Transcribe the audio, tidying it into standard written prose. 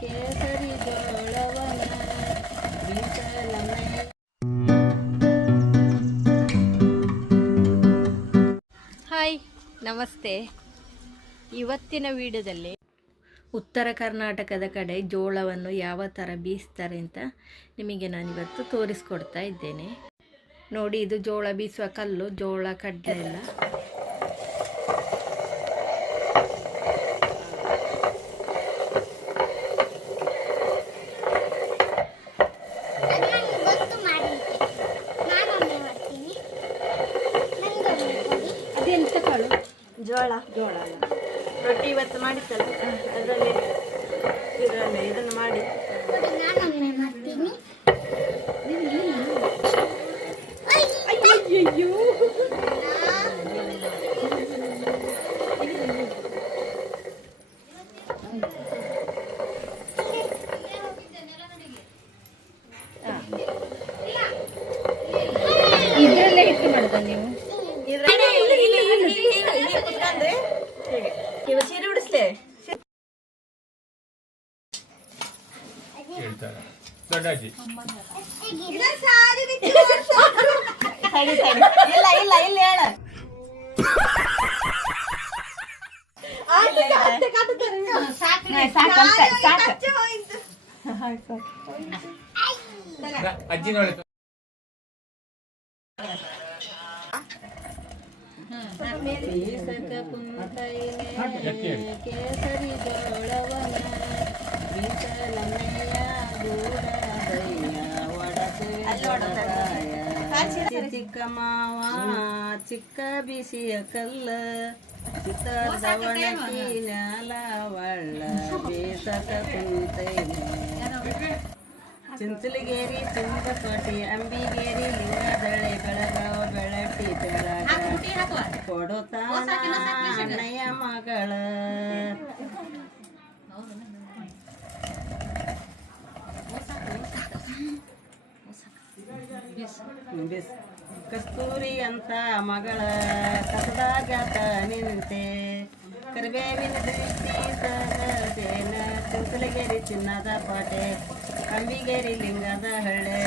ಕೇಸರಿ ಜೋಳವನ ಹಾಯ್ ನಮಸ್ತೆ. ಇವತ್ತಿನ ವಿಡಿಯೋದಲ್ಲಿ ಉತ್ತರ ಕರ್ನಾಟಕದ ಕಡೆ ಜೋಳವನ್ನು ಯಾವ ಥರ ಬೀಸ್ತಾರೆ ಅಂತ ನಿಮಗೆ ನಾನಿವತ್ತು ತೋರಿಸ್ಕೊಡ್ತಾ ಇದ್ದೇನೆ. ನೋಡಿ, ಇದು ಜೋಳ ಬೀಸುವ ಕಲ್ಲು, ಜೋಳ ಕಡ್ಲೆ ಎಲ್ಲ. ಅದೆಂತ ಕಾಳು? ಜೋಳ ಅಲ್ಲ, ರೊಟ್ಟಿ ಇವತ್ತು ಮಾಡಿತ್ತಲ್ಲ ಅದರಲ್ಲಿ ಇದನ್ನು ಮಾಡಿ ಅಯ್ಯೋ ಇದರಲ್ಲೇ ಹಿಟ್ಟು ಮಾಡುದ ನೀವು? ಸೀರೆ ಉಡಿಸ್ಲೆ ಇಲ್ಲ ಹೇಳ. ಅಜ್ಜಿ ನೋಡಿ ಕೇಸರಿ ಜೋಳವನ ಬೀಸಲಮಯ್ಯ ಚಿಕ್ಕ ಮಾವ ಚಿಕ್ಕ ಬಿಸಿಯ ಕಲ್ಲ ಚಿತ್ತರ್ದವಣಿ ನ್ಯಾಲ ಒಳ್ಳ ಬೇಸಕ ಕುಂತೈನೆ ಚಿಂಚಲಗೇರಿ ತುಂಬಕೋಟಿ ಅಂಬಿಗೇರಿ ಲಿಂಗದಳೆ ಬೆಳಗಾವ ಬೆಳಟಿ ಬೆಳಗ ಕೊಡುತ್ತಾನ ಅಣ್ಣಯ್ಯ ಮಗಳ ಕಸ್ತೂರಿ ಅಂತ ಮಗಳ ಕಸದಾಗ ನಿಂತೆ ಕರಿಬೇವಿನ ದೃಷ್ಟಿ ಸಹಜೇನ ಚಿಂಚಲಗೇರಿ ಚಿನ್ನದ ಪಾಟೆ ಅಂಬಿಗೇರಿ ಲಿಂಗದ ಹಳ್ಳೆ.